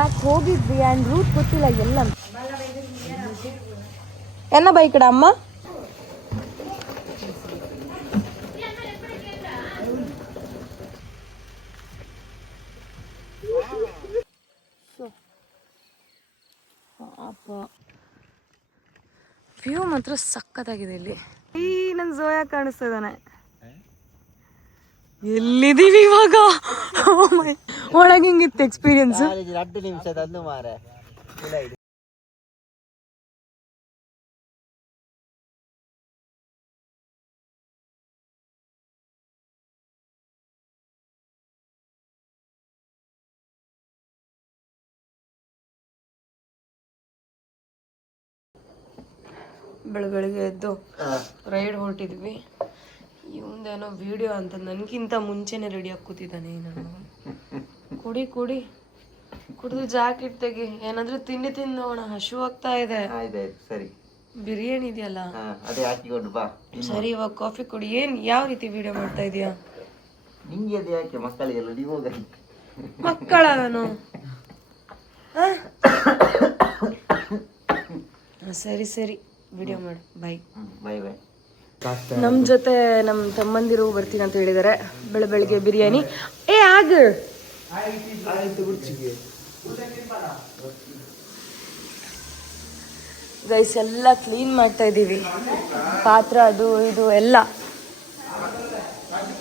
Back ಹೋಗಿದ್ವಿ and root ಗೊತ್ತಿಲ್ಲ ಎಲ್ಲ ಎನ್ನ ಬೈಕಡ ಅಮ್ಮ ವ್ಯೂ ಮಾತ್ರ ಸಖತ್ತಾಗಿದೆ ಇಲ್ಲಿ. ಈ ನನ್ನ ಝೋಯಾ ಕಾಣಿಸ್ತದಾನೆ. ಎಲ್ಲಿದ್ದೀವಿ ಇವಾಗ? ಒಳಗೆ ಹೆಂಗಿತ್ತು ಎಕ್ಸ್ಪೀರಿಯನ್ಸ್? 2 ನಿಮಿಷದಂದು ಮಾರೆ ಬೆಳಗ್ಗೆ ಎದ್ದು ರೈಡ್ ಹೊರಟಿದ್ವಿ. ಇವಂದೇನೋ ವಿಡಿಯೋ ಅಂತ ನನಗಿಂತ ಮುಂಚೆನೆ ರೆಡಿ ಆಗಿ ಕೂತಿದ್ದಾನೆ. ನಾನು ಕುಡಿದು ಜಾಕೆಟ್ ತೆಗಿ, ಏನಾದ್ರೂ ತಿಂಡಿ ತಿನ್ನೋಣ, ಹಶು ಆಗ್ತಾ ಇದೆ. ಸರಿ, ಬಿರಿಯಾನಿ ಇದೆಯಲ್ಲ ಅದೇ ಹಾಕಿಕೊಂಡು ಬಾ. ಸರಿ, ಇವಾಗ ಕಾಫಿ ಕುಡಿ. ಯಾವ ರೀತಿ ವಿಡಿಯೋ ಮಾಡ್ತಾ ಇದೀಯಾ? ನಿಂಗೆ ಅದು ಯಾಕೆ? ಮಕ್ಕಳಿಗೆಲ್ಲ ನೀವು ಮಕ್ಕಳ ನಾನು ಸರಿ ವಿಡಿಯೋ ಮಾಡು. ಬೈ. ನಮ್ಮ ಜೊತೆ ನಮ್ಮ ತಮ್ಮಂದಿರು ಬರ್ತೀನಿ ಅಂತ ಹೇಳಿದ್ದಾರೆ. ಬೆಳಗ್ಗೆ ಬಿರಿಯಾನಿ ಗೈಸ್ ಎಲ್ಲ ಕ್ಲೀನ್ ಮಾಡ್ತಾ ಇದ್ದೀವಿ. ಪಾತ್ರ ಅದು ಇದು ಎಲ್ಲ.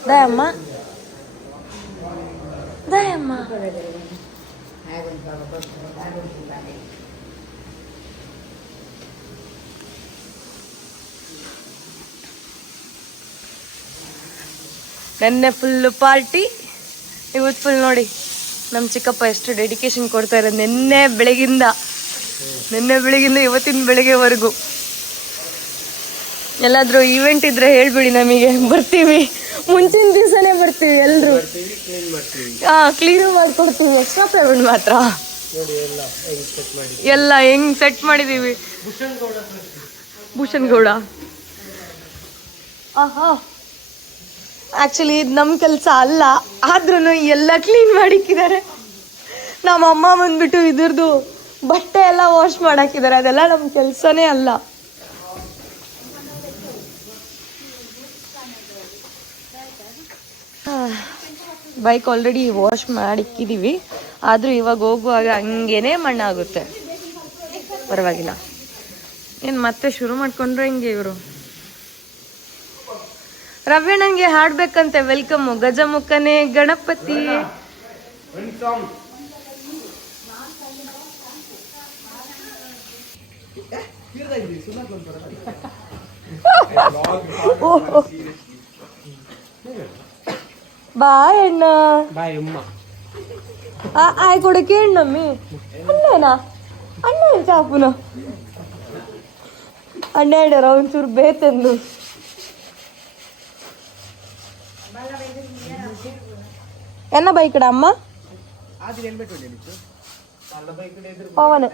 ದಯಮ್ಮ ನೆನ್ನೆ ಫುಲ್ಲು ಪಾರ್ಟಿ, ಇವತ್ತು ಫುಲ್ ನೋಡಿ ನಮ್ಮ ಚಿಕ್ಕಪ್ಪ ಎಷ್ಟು ಡೆಡಿಕೇಶನ್ ಕೊಡ್ತಾ ಇರೋದು. ನಿನ್ನೆ ಬೆಳಗಿಂದ ಇವತ್ತಿನ ಬೆಳಗ್ಗೆವರೆಗೂ. ಎಲ್ಲಾದ್ರೂ ಈವೆಂಟ್ ಇದ್ರೆ ಹೇಳ್ಬಿಡಿ, ನಮಗೆ ಬರ್ತೀವಿ. ಮುಂಚಿನ ದಿವಸನೇ ಬರ್ತೀವಿ ಎಲ್ಲರೂ. ಕ್ಲೀನು ಮಾಡ್ಕೊಡ್ತೀವಿ. ಎಕ್ಸ್ಟ್ರಾ ಪೇಮೆಂಟ್ ಮಾತ್ರ. ಎಲ್ಲ ಹೆಂಗ್ ಸೆಟ್ ಮಾಡಿದೀವಿ. ಭೂಷಣ್ ಗೌಡ ಆಕ್ಚುಲಿ ಇದು ನಮ್ಮ ಕೆಲಸ ಅಲ್ಲ, ಆದ್ರೂ ಎಲ್ಲ ಕ್ಲೀನ್ ಮಾಡಿಕ್ಕಿದ್ದಾರೆ. ನಮ್ಮ ಅಮ್ಮ ಬಂದ್ಬಿಟ್ಟು ಇದ್ರದ್ದು ಬಟ್ಟೆ ಎಲ್ಲ ವಾಶ್ ಮಾಡಾಕಿದ್ದಾರೆ. ಅದೆಲ್ಲ ನಮ್ಮ ಕೆಲಸನೇ ಅಲ್ಲ. ಬೈಕ್ ಆಲ್ರೆಡಿ ವಾಶ್ ಮಾಡಿಕ್ಕಿದ್ದೀವಿ, ಆದರೂ ಇವಾಗ ಹೋಗುವಾಗ ಹಂಗೇನೆ ಮಣ್ಣಾಗುತ್ತೆ. ಪರವಾಗಿಲ್ಲ. ಏನು ಮತ್ತೆ ಶುರು ಮಾಡ್ಕೊಂಡ್ರೆ ಹಿಂಗೆ ಇವರು. ರವ್ಯಣ್ಣಂಗೆ ಹಾಡ್ಬೇಕಂತೆ ವೆಲ್ಕಮ್. ಗಜಮುಖನೇ ಗಣಪತಿ. ಬಾಯ್ ಅಣ್ಣ. ಆಯ್ ಕೊಡಕ್ಕೆ ಅಣ್ಣಮ್ಮಿ ಅಣ್ಣನಾ ಅಣ್ಣ ಚಾಪುನ ಅಣ್ಣ ಹೇಳ್ಯಾರ ಒಂಚೂರು ಬೇತಂದು. ಎನ್ನ ಬೈಕಡ ಅಮ್ಮ ಪವನ್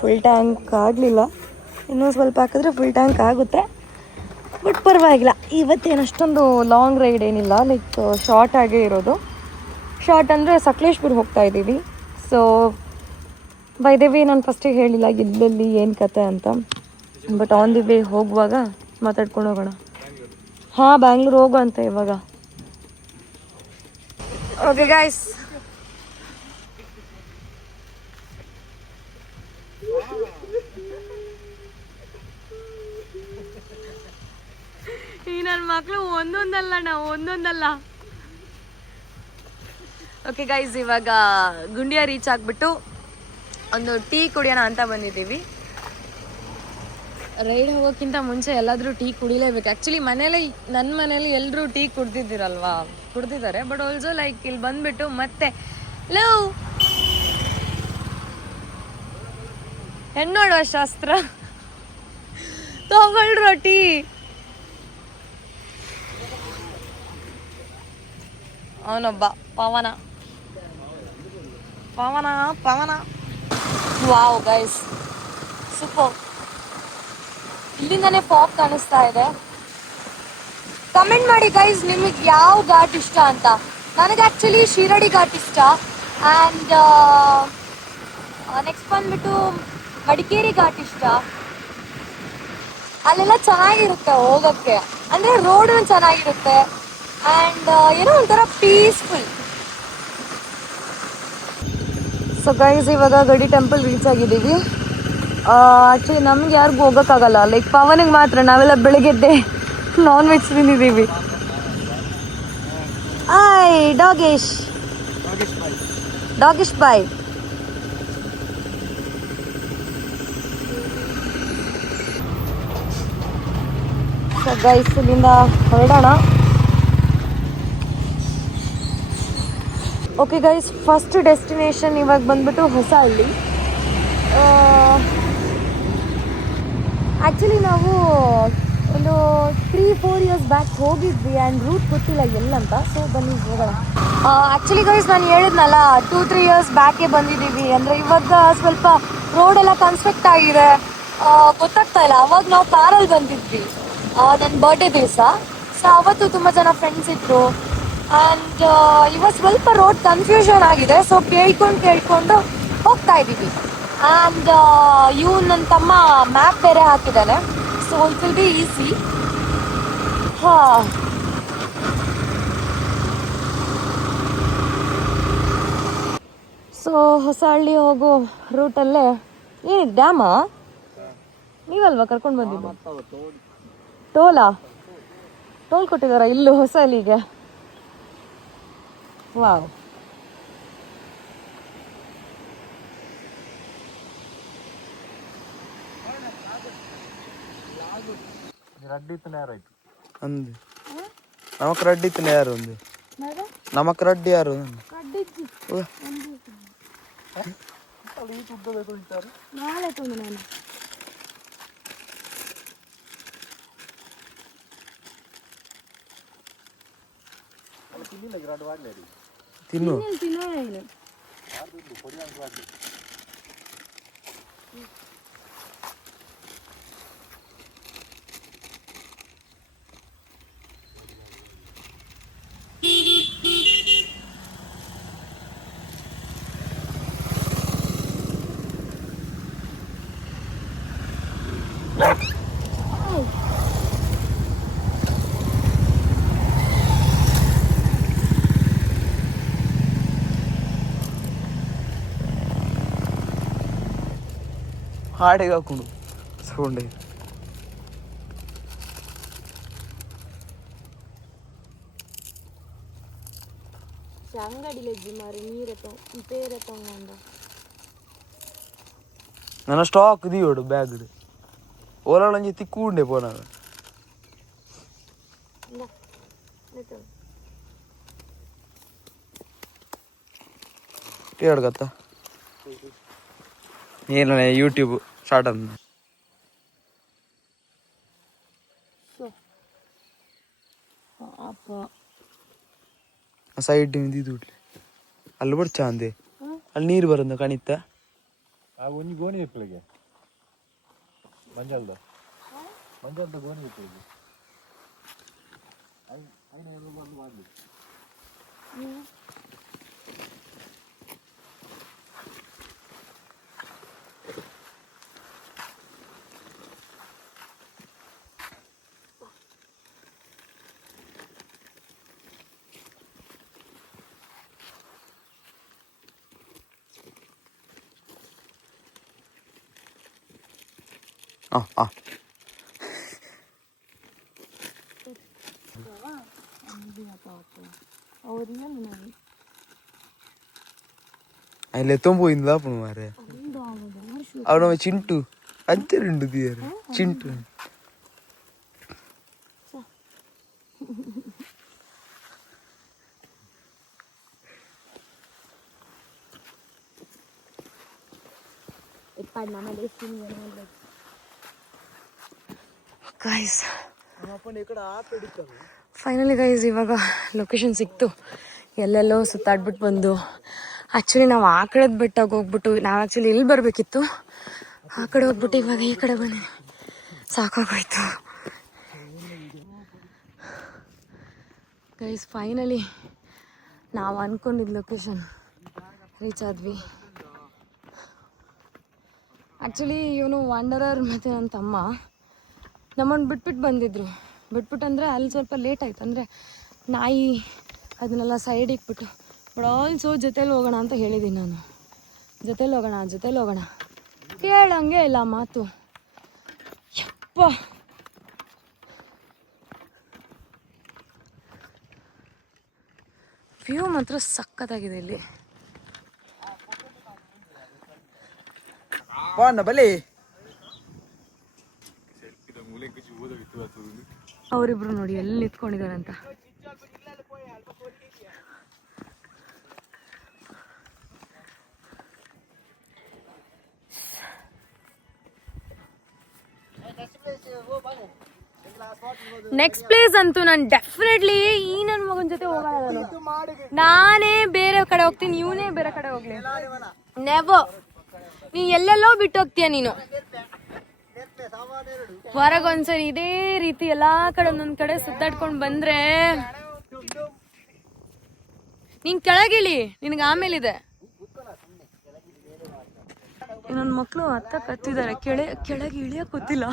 ಫುಲ್ ಟ್ಯಾಂಕ್ ಆಗಲಿಲ್ಲ. ಇನ್ನೂ ಸ್ವಲ್ಪ ಹಾಕಿದ್ರೆ ಫುಲ್ ಟ್ಯಾಂಕ್ ಆಗುತ್ತೆ. ಬಟ್ ಪರವಾಗಿಲ್ಲ. ಇವತ್ತೇನು ಅಷ್ಟೊಂದು ಲಾಂಗ್ ರೈಡ್ ಏನಿಲ್ಲ, ಲೈಕ್ ಶಾರ್ಟ್ ಆಗೇ ಇರೋದು. ಶಾರ್ಟ್ ಅಂದರೆ ಸಕಲೇಶ್ಪುರ ಹೋಗ್ತಾ ಇದ್ದೀವಿ. ಸೊ ಬೈ ದ ವೇ ನಾನು ಫಸ್ಟಿಗೆ ಹೇಳಿಲ್ಲ ಎಲ್ಲೆಲ್ಲಿ ಏನು ಕತೆ ಅಂತ. ಬಟ್ ಆನ್ ದಿ ವೇ ಹೋಗುವಾಗ ಮಾತಾಡ್ಕೊಂಡು ಹೋಗೋಣ. ಬ್ಯಾಂಗ್ಳೂರು ಹೋಗೋ ಅಂತ ಇವಾಗ. ಓಕೆ ಗಾಯ್ಸ್, ಈ ನನ್ನ ಮಕ್ಕಳು ಒಂದೊಂದಲ್ಲ. ಓಕೆ ಗೈಸ್, ಇವಾಗ ಗುಂಡಿಯಾ ರೀಚ್ ಆಗಿಬಿಟ್ಟು ಒಂದು ಟೀ ಕುಡಿಯೋಣ ಅಂತ ಬಂದಿದ್ದೀವಿ. ರೈಡ್ ಹೋಗೋಕ್ಕಿಂತ ಮುಂಚೆ ಎಲ್ಲಾದರೂ ಟೀ ಕುಡಿಲೇಬೇಕು. ಆ್ಯಕ್ಚುಲಿ ನನ್ನ ಮನೇಲಿ ಎಲ್ಲರೂ ಟೀ ಕುಡ್ದಿದ್ದಾರೆ. ಬಟ್ ಆಲ್ಸೋ ಲೈಕ್ ಇಲ್ಲಿ ಬಂದ್ಬಿಟ್ಟು ಮತ್ತೆ ಹೆಣ್ಣೋಡುವ ಶಾಸ್ತ್ರ ತಗೊಳ್ರೋ ಟೀ. ಅವನೊಬ್ಬ ಪವನ. Wow guys, super. ಇಲ್ಲಿಂದಾನೇ ಫಾಗ್ ಕಾಣಿಸ್ತಾ ಇದೆ. ಕಮೆಂಟ್ ಮಾಡಿ ಗೈಸ್, ನಿಮಗೆ ಯಾವ ಘಾಟ್ ಇಷ್ಟ ಅಂತ. ನನಗೆ ಆ್ಯಕ್ಚುಲಿ ಶಿರಡಿ ಘಾಟ್ ಇಷ್ಟ. ಆ್ಯಂಡ್ ನೆಕ್ಸ್ಟ್ ಬಂದ್ಬಿಟ್ಟು ಮಡಿಕೇರಿ ಘಾಟ್ ಇಷ್ಟ. ಅಲ್ಲೆಲ್ಲ ಚೆನ್ನಾಗಿರುತ್ತೆ ಹೋಗೋಕ್ಕೆ, ಅಂದರೆ ರೋಡ್ ಚೆನ್ನಾಗಿರುತ್ತೆ. ಆ್ಯಂಡ್ ಏನೋ ಒಂಥರ ಪೀಸ್ಫುಲ್. ಸೊ ಗೈಸ್, ಇವಾಗ ಗಡಿ ಟೆಂಪಲ್ ರೀಚ್ ಆಗಿದ್ದೀವಿ. ಆ್ಯಕ್ಚುಲಿ ನಮ್ಗೆ ಯಾರಿಗೂ ಹೋಗೋಕ್ಕಾಗಲ್ಲ, ಲೈಕ್ ಪವನಿಗೆ ಮಾತ್ರ. ನಾವೆಲ್ಲ ಬೆಳಗ್ಗೆದ್ದೆ ನಾನ್ ವೆಜ್ ತಿಂದಿದ್ದೀವಿ. ಡಾಗಿಶ್ ಬಾಯ್. ಸೊ ಗೈಸ್, ಇಲ್ಲಿಂದ ಹೊರಡೋಣ. ಓಕೆ ಗೈಸ್, ಫಸ್ಟ್ ಡೆಸ್ಟಿನೇಷನ್ ಇವಾಗ ಬಂದ್ಬಿಟ್ಟು ಹೊಸಹಳ್ಳಿ. ಆ್ಯಕ್ಚುಲಿ ನಾವು ಒಂದು 3-4 ಇಯರ್ಸ್ ಬ್ಯಾಕ್ ಹೋಗಿದ್ವಿ. ಆ್ಯಂಡ್ ರೂಟ್ ಗೊತ್ತಿಲ್ಲ ಎಲ್ಲಂತ. ಸೊ ಬನ್ನಿ ಹೋಗೋಣ. ಆ್ಯಕ್ಚುಲಿ ಗೈಸ್, ನಾನು ಹೇಳಿದ್ನಲ್ಲ 2-3 ಇಯರ್ಸ್ ಬ್ಯಾಕೇ ಬಂದಿದ್ದೀವಿ. ಅಂದರೆ ಇವಾಗ ಸ್ವಲ್ಪ ರೋಡೆಲ್ಲ ಕನ್ಸ್ಟ್ರಕ್ಟ್ ಆಗಿದೆ, ಗೊತ್ತಾಗ್ತಾ ಇಲ್ಲ. ಅವಾಗ ನಾವು ಕಾರಲ್ಲಿ ಬಂದಿದ್ವಿ ನನ್ನ ಬರ್ಡೇ ದಿವಸ. ಸೊ ಅವತ್ತು ತುಂಬ ಜನ ಫ್ರೆಂಡ್ಸ್ ಇದ್ದರು. ಆ್ಯಂಡ್ ಇವಾಗ ಸ್ವಲ್ಪ ರೋಡ್ ಕನ್ಫ್ಯೂಷನ್ ಆಗಿದೆ. ಸೊ ಕೇಳ್ಕೊಂಡು ಹೋಗ್ತಾ ಇದ್ದೀವಿ. ಆ್ಯಂಡ್ ನನ್ನ ತಮ್ಮ ಮ್ಯಾಪ್ ಬೇರೆ ಹಾಕಿದ್ದಾನೆ. So it will be easy. So Hosahalli ಹೋಗೋ ರೂಟಲ್ಲೇ ಏನಿದೆ ಡ್ಯಾಮಾ? ನೀವಲ್ವಾ ಕರ್ಕೊಂಡು ಬಂದಿದ್ದು? ಟೋಲ್ ಕೊಟ್ಟಿದ್ದಾರಾ ಇಲ್ಲೂ ಹೊಸಹಳ್ಳಿಗೆ? ವಾವ್. ನಮಕ್ ರಡ್ಡಿ ಇತ್ತನ ಯಾರು ಒಂದು ನಮಕ್ ರಡ್ಡಿ ಯಾರು ನಾಳೆ ತಂದು ನಾನು ತಿನ್ನು. ಹಾಡಿಗೆ ಹಾಕೊಂಡು ಸೌಂಡ್ ಅಂಗಡಿಲೆಜ್ಜಿ ಮಾರಿ ನೀರ ಪೇರೆ ತಗೊಂಡ ನನ್ನ ಸ್ಟಾಕ್ ದೀವಡು ಬ್ಯಾಗ್ ಓಲಾಳಂಜಿ ತಿಕ್ಕೂಂಡೆ ಪೋನಾಗ ಹೇಳ್ಕತ್ತ ಏನ ಯೂಟ್ಯೂಬ್ ಸ್ಟಾರ್ಟ್ ಅಂದ ಸೈಡ್ ಇದು ಅಲ್ಲಿ ಬಿಡ್ ಚಂದೆ ಅಲ್ಲಿ ನೀರು ಬರಂದ ಕಣಿತ ಒಂಜಿ ಗೋಣಿ ಇಪ್ಪಳಿಗೆ ಮಂಜಲ್ದ ಗೋಣಿ ಇಪ್ಪಳಿಗೆ അതിൽ എത്തും പോയില്ല മാരെ അവിടെ ചിണ്ടു അഞ്ചരുണ്ട് തീരെ ചിണ്ടു ಗೈಸ್ ಫೈನಲಿ ಗೈಸ್ ಇವಾಗ ಲೊಕೇಶನ್ ಸಿಕ್ತು. ಎಲ್ಲೆಲ್ಲೋ ಸುತ್ತಾಡ್ಬಿಟ್ಟು ಬಂದು ಆ್ಯಕ್ಚುಲಿ ನಾವು ಆ ಕಡೆದ ಬೆಟ್ಟಕ್ಕೆ ಹೋಗ್ಬಿಟ್ಟು ನಾವು ಆ್ಯಕ್ಚುಲಿ ಇಲ್ಲಿ ಬರಬೇಕಿತ್ತು. ಆ ಕಡೆ ಹೋಗ್ಬಿಟ್ಟು ಇವಾಗ ಈ ಕಡೆ ಬನ್ನಿ ಸಾಕಾಗೋಯ್ತು. ಗೈಸ್ ಫೈನಲಿ ನಾವು ಅಂದ್ಕೊಂಡಿದ್ದು ಲೊಕೇಶನ್ ರೀಚ್ ಆದ್ವಿ. ಆ್ಯಕ್ಚುಲಿ ಇವನು ವಂಡರರ್ ಮತ್ತು ನನ್ನ ತಮ್ಮ ನಮ್ಮನ್ನು ಬಿಟ್ಬಿಟ್ಟು ಬಂದಿದ್ರು. ಬಿಟ್ಬಿಟ್ಟಂದರೆ ಅಲ್ಲಿ ಸ್ವಲ್ಪ ಲೇಟ್ ಆಯ್ತು, ಅಂದರೆ ನಾಯಿ ಅದನ್ನೆಲ್ಲ ಸೈಡ್ ಇಟ್ಬಿಟ್ಟು ಬಟ್ ಆಲ್ಸೋ ಜೊತೇಲಿ ಹೋಗೋಣ ಅಂತ ಹೇಳಿದ್ದೀನಿ ನಾನು. ಜೊತೇಲಿ ಹೋಗೋಣ ಕೇಳಂಗೆ ಇಲ್ಲ ಮಾತು. ಯಪ್ಪ ವ್ಯೂ ಮಾತ್ರ ಸಖತ್ತಾಗಿದೆ ಇಲ್ಲಿ. ಬಲೆ ಅವರಿಬ್ರು ನೋಡಿ ಎಲ್ಲಿ ನಿಂತ್ಕೊಂಡಿದ್ದಾರೆ ಅಂತ. ನೆಕ್ಸ್ಟ್ ಪ್ಲೇಸ್ ಅಂತೂ ನಾನು ಡೆಫಿನೆಟ್ಲಿ ಈ ನನ್ನ ಮಗನ ಜೊತೆ ಹೋಗೋಣ. ನಾನೇ ಬೇರೆ ಕಡೆ ಹೋಗ್ತೀನಿ, ಇವನೇ ಬೇರೆ ಕಡೆ ಹೋಗ್ಲಿ. ನೆವರ್. ನೀನು ಎಲ್ಲೆಲ್ಲೋ ಬಿಟ್ಟು ಹೋಗ್ತೀಯ ನೀನು. ಹೊರಗೊಂದ್ಸರಿ ಇದೇ ರೀತಿ ಎಲ್ಲಾ ಕಡೆ ಒಂದೊಂದ್ ಕಡೆ ಸುತ್ತಾಡ್ಕೊಂಡ್ ಬಂದ್ರೆ ನೀನ್ ಕೆಳಗಿಳಿ, ನಿನ್ಗೆ ಆಮೇಲಿದೆ. ನನ್ನ ಮಕ್ಳು ಹತ್ತ ಕತ್ತಿದ್ದಾರೆ, ಕೆಳಗೆ ಇಳಿಯಕ್ ಗೊತ್ತಿಲ್ಲ.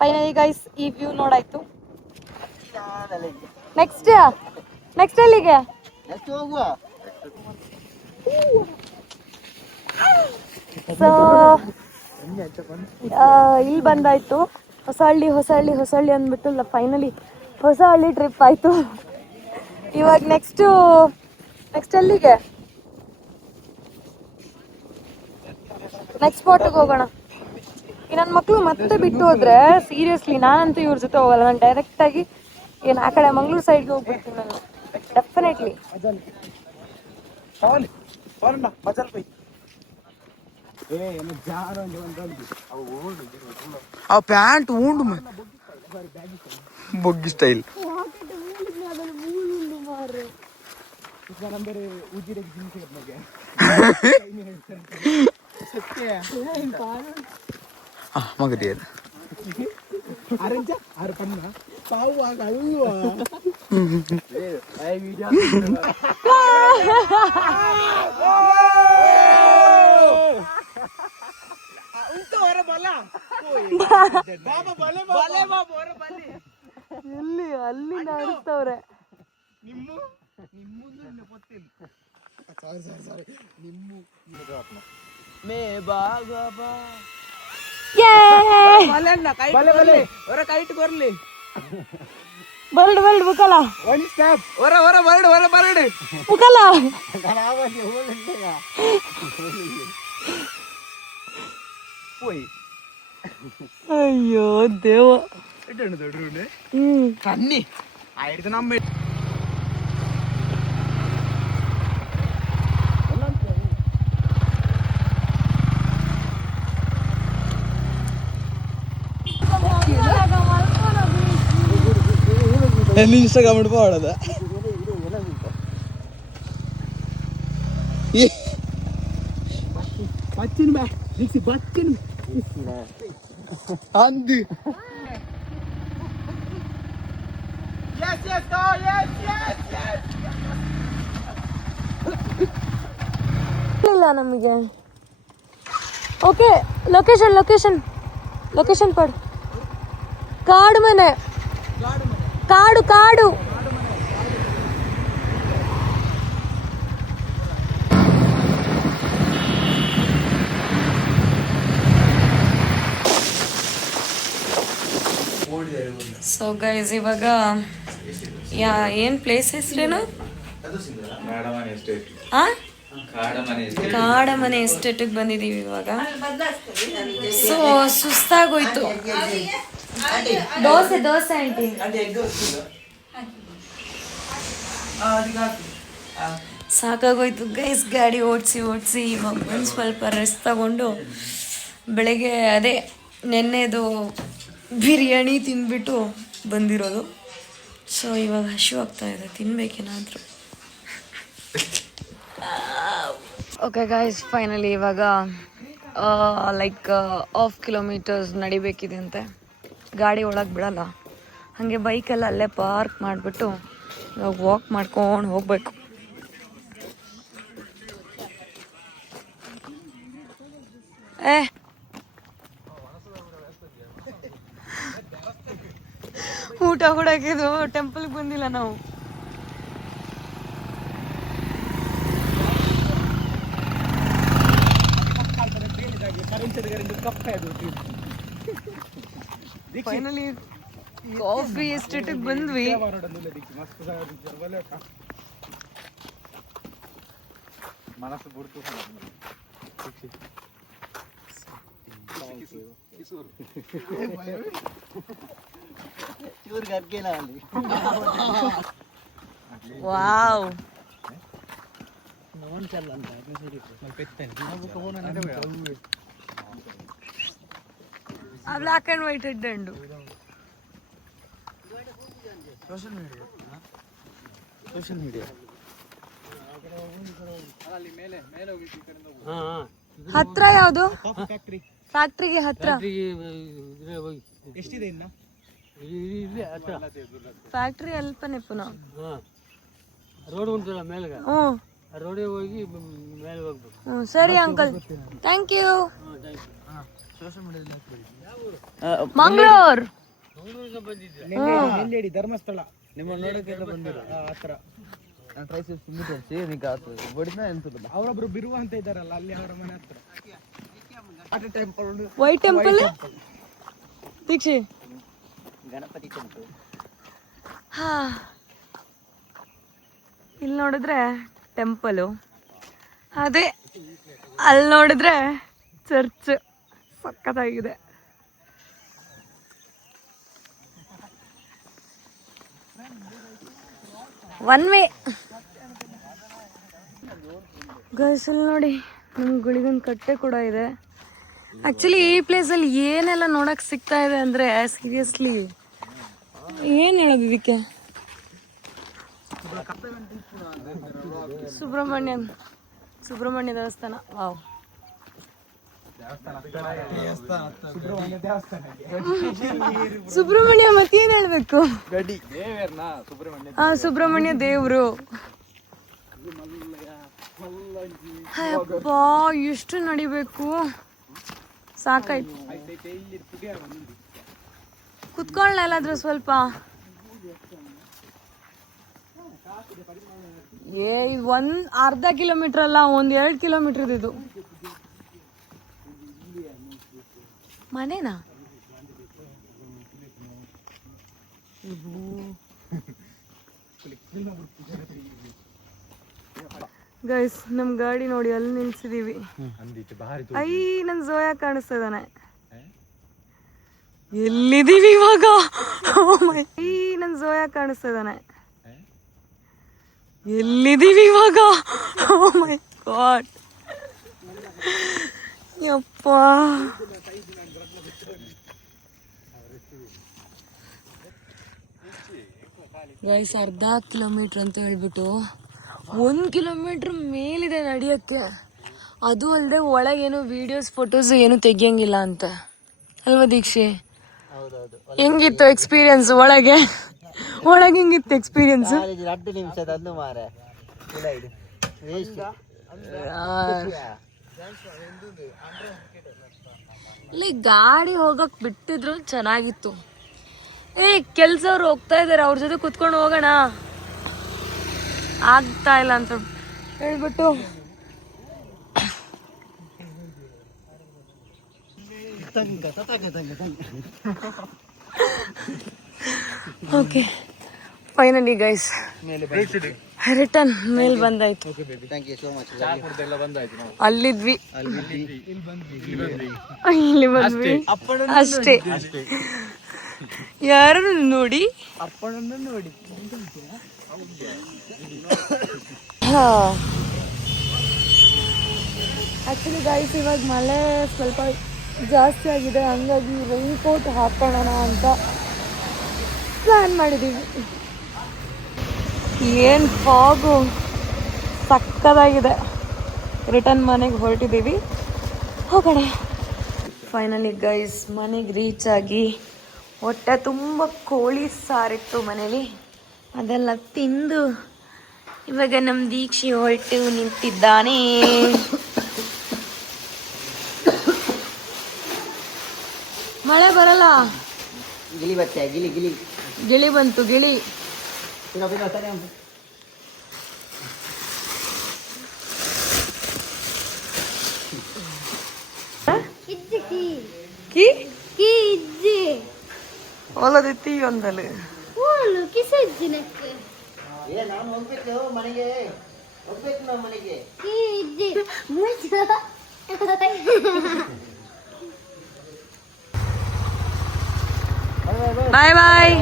ಫೈನಲಿ ಗೈಸ್ ಈ ವ್ಯೂ ನೋಡಾಯ್ತು. ನೆಕ್ಸ್ಟ್ ಎಲ್ಲಿಗೆ ಸೊ ಇಲ್ಲಿ ಬಂದಾಯ್ತು. ಹೊಸಹಳ್ಳಿ ಅಂದ್ಬಿಟ್ಟು ಫೈನಲಿ ಹೊಸಹಳ್ಳಿ ಟ್ರಿಪ್ ಆಯ್ತು. ಇವಾಗ ನೆಕ್ಸ್ಟ್ ಎಲ್ಲಿಗೆ ನೆಕ್ಸ್ಟ್ ಸ್ಪಾಟ್ಗೆ ಹೋಗೋಣ. ನನ್ನ ಮಕ್ಕಳು ಮತ್ತೆ ಬಿಟ್ಟು ಹೋದ್ರೆ ಸೀರಿಯಸ್ಲಿ ನಾನಂತೂ ಇವ್ರ ಜೊತೆ ಹೋಗಲ್ಲ. ನಾನು ಡೈರೆಕ್ಟಾಗಿ ಏನು ಆ ಕಡೆ ಮಂಗ್ಳೂರು ಸೈಡ್ಗೆ ಹೋಗ್ಬಿಡ್ತೀನಿ ನಾನು ಡೆಫಿನೆಟ್ಲಿ. ಆ ಪ್ಯಾಂಟ್ ಉಂಡು ಬೊಗ್ಗಿ ಸ್ಟೈಲ್. ಮಗದಿ ಅದು ಎಲ್ಲಿ ಅಲ್ಲಿ ನಾಡಿಸ್ತವ್ರೆ. ಬರ್ಡ್ ಬುಕಲ ಬುಕಲ ಅಯ್ಯೋ ದೇವ. കന്നി ആയിരത്തി നമ്മ ഇൻസ്റ്റാഗ്രാം ഇട്ട് പോണത് ಅಂದು ಇಲ್ಲ ನಮಗೆ. ಓಕೆ ಲೊಕೇಶನ್ ಕೊಡು. ಕಾಡು ಮನೆ, ಕಾಡು ಸೊ ಗೈಸ್ ಇವಾಗ ಏನು ಪ್ಲೇಸ್ ಹೆಸರೇನು? ಕಾಡಮನೆ ಎಸ್ಟೇಟಿಗೆ ಬಂದಿದ್ದೀವಿ ಇವಾಗ. ಸೊ ಸುಸ್ತಾಗೋಯ್ತು. ದೋಸೆ ಆಂಟಿ. ಸಾಕಾಗೋಯ್ತು ಗೈಸ್, ಗಾಡಿ ಓಡಿಸಿ ಇವಾಗ ಒಂದು ಸ್ವಲ್ಪ ರೆಸ್ಟ್ ತಗೊಂಡು ಬೆಳಗ್ಗೆ ಅದೇ ನೆನ್ನೆದು ಬಿರಿಯಾನಿ ತಿಂದ್ಬಿಟ್ಟು ಬಂದಿರೋದು. ಸೊ ಇವಾಗ ಹಸಿವು ಆಗ್ತಾ ಇದೆ, ತಿನ್ಬೇಕೇನಾದರೂ. ಓಕೆ ಗಾಯ್ಸ್, ಫೈನಲಿ ಇವಾಗ ಲೈಕ್ 1/2 ಕಿಲೋಮೀಟರ್ಸ್ ನಡಿಬೇಕಿದೆ ಅಂತೆ. ಗಾಡಿ ಒಳಗೆ ಬಿಡಲ್ಲ, ಹಾಗೆ ಬೈಕೆಲ್ಲ ಅಲ್ಲೇ ಪಾರ್ಕ್ ಮಾಡಿಬಿಟ್ಟು ಇವಾಗ ವಾಕ್ ಮಾಡ್ಕೊಂಡು ಹೋಗ್ಬೇಕು. ಊಟ ಕೂಡ ಹಾಕಿದ್ದು ಟೆಂಪಲ್ಗೆ ಬಂದಿಲ್ಲ ನಾವು. ಫೈನಲಿ ಕಾಫಿ ಎಸ್ಟೇಟಿಗೆ ಬಂದ್ವಿ. ಮನಸ್ಸು ಬಿಡ್ತು. ವಾವ್, ಆ black and white head social media ಹತ್ರ ಯಾವುದು? ಫ್ಯಾಕ್ಟ್ರಿಗೆ ಹತ್ರ. ಎಷ್ಟಿದೆ ಇನ್ನು? ಫ್ಯಾಕ್ಟ್ರಿ ಅಲ್ಪನೆ ಪುನಃ ರೋಡ್ ಉಂಟಲ್ಲ ಮೇಲ್ಗ, ರೋಡೇ ಹೋಗಿ ಮೇಲೆ ಹೋಗ್ಬೇಕು. ಸರಿ uncle, thank you. Mangaluru Nelyadi Dharmasthala ನಿಮ್ಮ ನೋಡಕ್ಕೆಲ್ಲ ಬಂದಿರ ಹತ್ರ. ಅವರೊಬ್ರು ಬಿರುವ ಅಂತ ಇದ್ದಾರಲ್ಲ ಅಲ್ಲಿ, ಅವರ ಮನೆ ಹತ್ರ ವೈಟ್ ಟೆಂಪಲ್. ದೀಕ್ಷೆ ಗಣಪತಿ ಟೆಂಪಲ್. ಹಾ, ಇಲ್ಲಿ ನೋಡಿದ್ರೆ ಟೆಂಪಲು, ಅದೇ ಅಲ್ಲಿ ನೋಡಿದ್ರೆ ಚರ್ಚ್. ಸಕ್ಕತ್ತಾಗಿದೆ. One way. ಗೈಸಲ್ಲಿ ನೋಡಿ, ನಮ್ಗೆ ಗುಳಿಗೊಂದು ಕಟ್ಟೆ ಕೂಡ ಇದೆ. ಆ್ಯಕ್ಚುಲಿ ಈ ಪ್ಲೇಸಲ್ಲಿ ಏನೆಲ್ಲ ನೋಡಕ್ಕೆ ಸಿಗ್ತಾ ಇದೆ ಅಂದರೆ, ಸೀರಿಯಸ್ಲಿ ಏನು ಹೇಳೋದು ಇದಕ್ಕೆ. ಸುಬ್ರಹ್ಮಣ್ಯ ದೇವಸ್ಥಾನ. ವಾವ್, ಸುಬ್ರಹ್ಮಣ್ಯ ಮತ್ತೇನು ಹೇಳಬೇಕು? ಸುಬ್ರಹ್ಮಣ್ಯ ದೇವರು. ಅಪ್ಪ, ಎಷ್ಟು ನಡಿಬೇಕು, ಸಾಕಾಯ್ತು. ಕುತ್ಕೊಳ್ಳ ಎಲ್ಲಾದ್ರೂ ಸ್ವಲ್ಪ. ಒಂದು ಅರ್ಧ ಕಿಲೋಮೀಟರ್ ಅಲ್ಲ, 1-2 ಕಿಲೋಮೀಟರ್ ಇದು. ಮನೇನಾ? ಗೈಸ್, ನಮ್ ಗಾಡಿ ನೋಡಿ ಅಲ್ಲಿ ನಿಲ್ಸಿದೀವಿ. ನನ್ ಜೋಯಾ ಕಾಣಿಸ್ತಾ ಇದ್ದಾನೆ. ಎಲ್ಲಿದೀವಿ ಇವಾಗ? ನನ್ ಜೋಯಾ ಕಾಣಿಸ್ತಾ ಇದ್ದಾನೆ. ಎಲ್ಲಿದೀವಿ ಇವಾಗ? ಓ ಮೈ ಗಾಡ್, ಯಪ್ಪ. ಗೈಸ್, ಅರ್ಧ ಕಿಲೋಮೀಟರ್ ಅಂತ ಹೇಳ್ಬಿಟ್ಟು 1 ಕಿಲೋಮೀಟರ್ ಮೇಲಿದೆ ನಡೆಯೋಕ್ಕೆ. ಅದು ಅಲ್ಲದೆ ಒಳಗೇನು ವಿಡಿಯೋಸ್ ಫೋಟೋಸ್ ಏನು ತೆಗಿಯಂಗಿಲ್ಲ ಅಂತ ಅಲ್ವಾ ದೀಕ್ಷೆ? ಹೆಂಗಿತ್ತು ಎಕ್ಸ್ಪೀರಿಯನ್ಸ್? ಒಳಗೆ ಹೆಂಗಿತ್ತು ಎಕ್ಸ್ಪೀರಿಯನ್ಸ್? 2 ನಿಮಿಷದಲ್ಲೂ ಮಾರೆ ಇಲ್ಲಿ ಗಾಡಿ ಹೋಗಕ್ ಬಿಟ್ಟಿದ್ರು ಚೆನ್ನಾಗಿತ್ತು. ಕೆಲ್ಸವ್ರು ಹೋಗ್ತಾ ಇದಾರೆ, ಅವ್ರ ಜೊತೆ ಕುತ್ಕೊಂಡು ಹೋಗೋಣ, ಆಗ್ತಾ ಇಲ್ಲ ಅಂತ ಹೇಳ್ಬಿಟ್ಟು ಓಕೆ ಫೈನಲಿ ಗೈಸ್ ರಿಟರ್ನ್ ಮೇಲ್ ಬಂದಾಯ್ತು. Thank you so much. ಅಲ್ಲಿದ್ವಿ ಇಲ್ಲಿ ಬಂದ್ವಿ ಅಷ್ಟೇ. ಯಾರನ್ನು ನೋಡಿ ಆ್ಯಕ್ಚುಲಿ ಗೈಸ್ ಇವಾಗ ಮಳೆ ಸ್ವಲ್ಪ ಜಾಸ್ತಿ ಆಗಿದೆ, ಹಂಗಾಗಿ ರೈನ್ ಕೋಟ್ ಹಾಕೊಳ್ಳೋಣ ಅಂತ ಪ್ಲ್ಯಾನ್ ಮಾಡಿದ್ದೀವಿ. ಏನು ಫಾಗು ಸಕ್ಕದಾಗಿದೆ. ರಿಟರ್ನ್ ಮನೆಗೆ ಹೊರಟಿದ್ದೀವಿ, ಹೋಗೋಣ. ಫೈನಲಿ ಗೈಸ್ ಮನೆಗೆ ರೀಚ್ ಆಗಿ ಹೊಟ್ಟೆ ತುಂಬ ಕೋಳಿ ಸಾರಿತ್ತು ಮನೇಲಿ, ಅದೆಲ್ಲ ತಿಂದು ಇವಾಗ ನಮ್ಮ ದೀಕ್ಷೆ ಹೊರಟು ನಿಂತಿದ್ದಾನೆ. ಮಳೆ ಬರಲ್ಲ, ಗಿಳಿ ಬಚ್ಚೆ ಗಿಳಿ ಗಿಳಿ ಗಿಳಿ ಬಂತು ಗಿಳಿ. ಕಿ ಓಲದಿತ್ತಿ ಒಂದಲ್ಲಿ ನಾನು ಹೋಗ್ಬೇಕು ಮನೆಗೆ, ಹೋಗ್ಬೇಕು ನಾವು ಮನೆಗೆ. ಬಾಯ್ ಬಾಯ್.